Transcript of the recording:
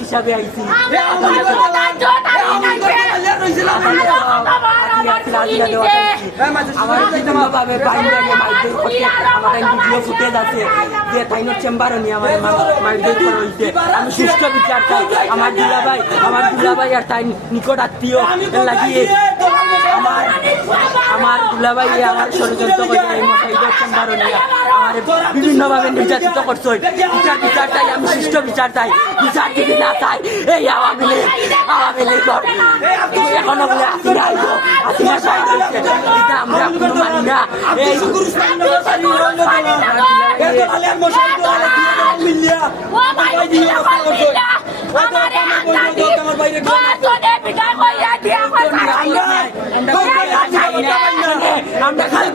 হিসাবে আইছি চেম্বারে নিয়ে আমি সুস্থ বিচার চাই। আমার দুলাভাই আর তাই নিকট আত্মীয় লাগিয়ে আমার দুলাভাই আমার ষড়যন্ত্র করে এই মশাইদের চেম্বারে নিয়ে আমার বিভিন্নভাবে নির্যাতিত করছে। বিচার চাই, আমি সুষ্ঠু বিচার চাই। বিচার যদি না চাই এই আওয়ামী লীগ এখনো বলে আসিনা সাইড হয়েছে, এটা আমরা কোনো মানি না। আমরা খালি